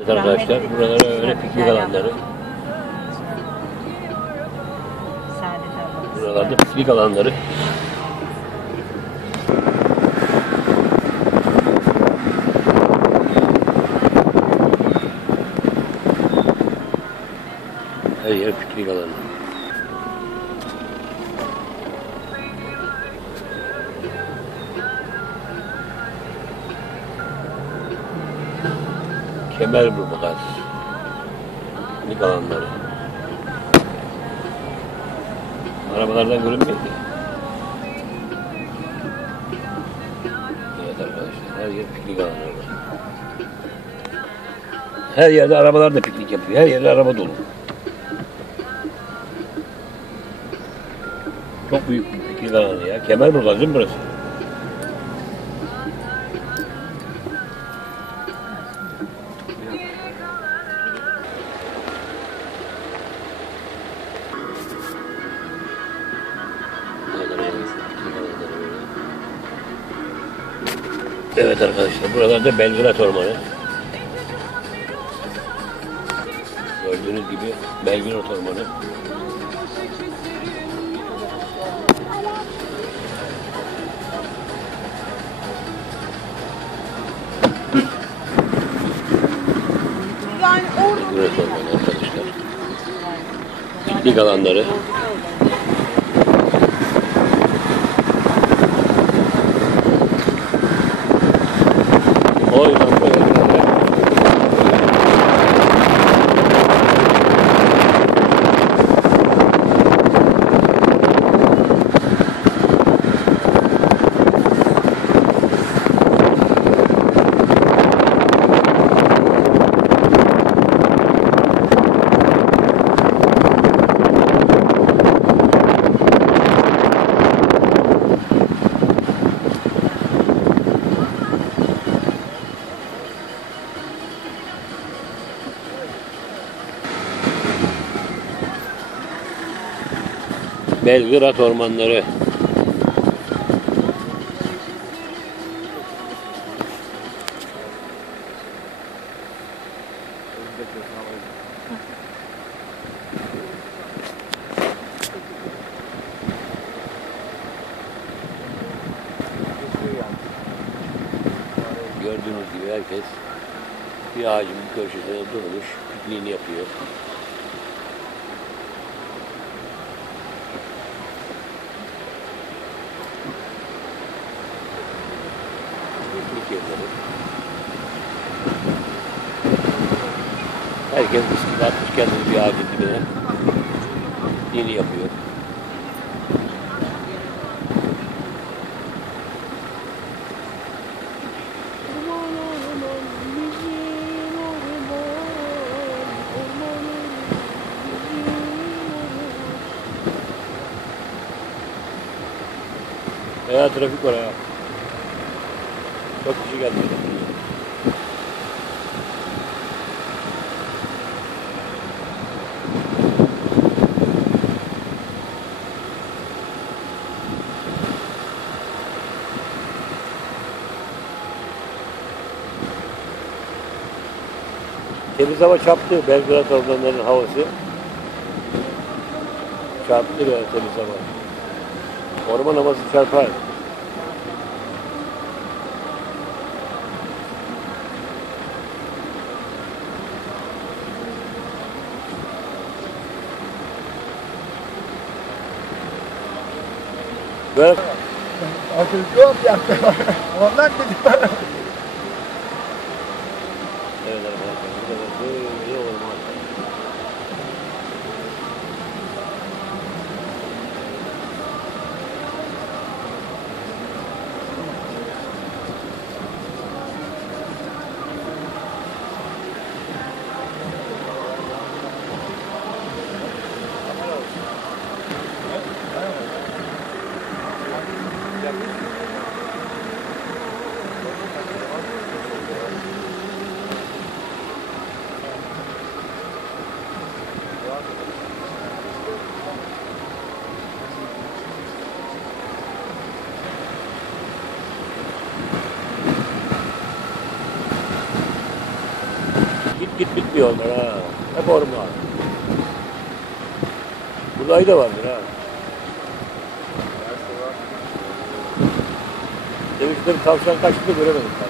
Evet arkadaşlar, buralara öyle piknik alanları. Buralarda piknik alanları. Her yer piknik alanı. Kemerburgaz piknik alanları. Arabalardan görünmüyor ki. Evet arkadaşlar, her yer piknik alanları. Her yerde arabalar da piknik yapıyor. Her yerde araba dolu. Çok büyük bir piknik alanı ya. Kemerburgaz değil mi burası? Evet arkadaşlar, buralarda Belgrad Ormanı. Gördüğünüz gibi Belgrad Ormanı. Belgrad Ormanı arkadaşlar. Piknik alanları. Belgrad ormanları. Gördüğünüz gibi herkes bir ağacın bir köşesine durmuş, pikniğini yapıyor. Herkes bisiklet atmış kendini bir ağacın dibine. Yeni yapıyor. Ya trafik var ya. Çok kişi geldi. Temiz hava çarptı. Belgrad ormanlarının havası. Çarptı böyle temiz hava. Orman havası çarpar. Böyle Yok yaptı. Ondan dedi bana. evet arkadaşlar, burada böyle orman. git bitmiyor onlar ha. Hep orman. Burada ayı da vardır ha. Demin şurada bir tavşan kaçtı da göremedim.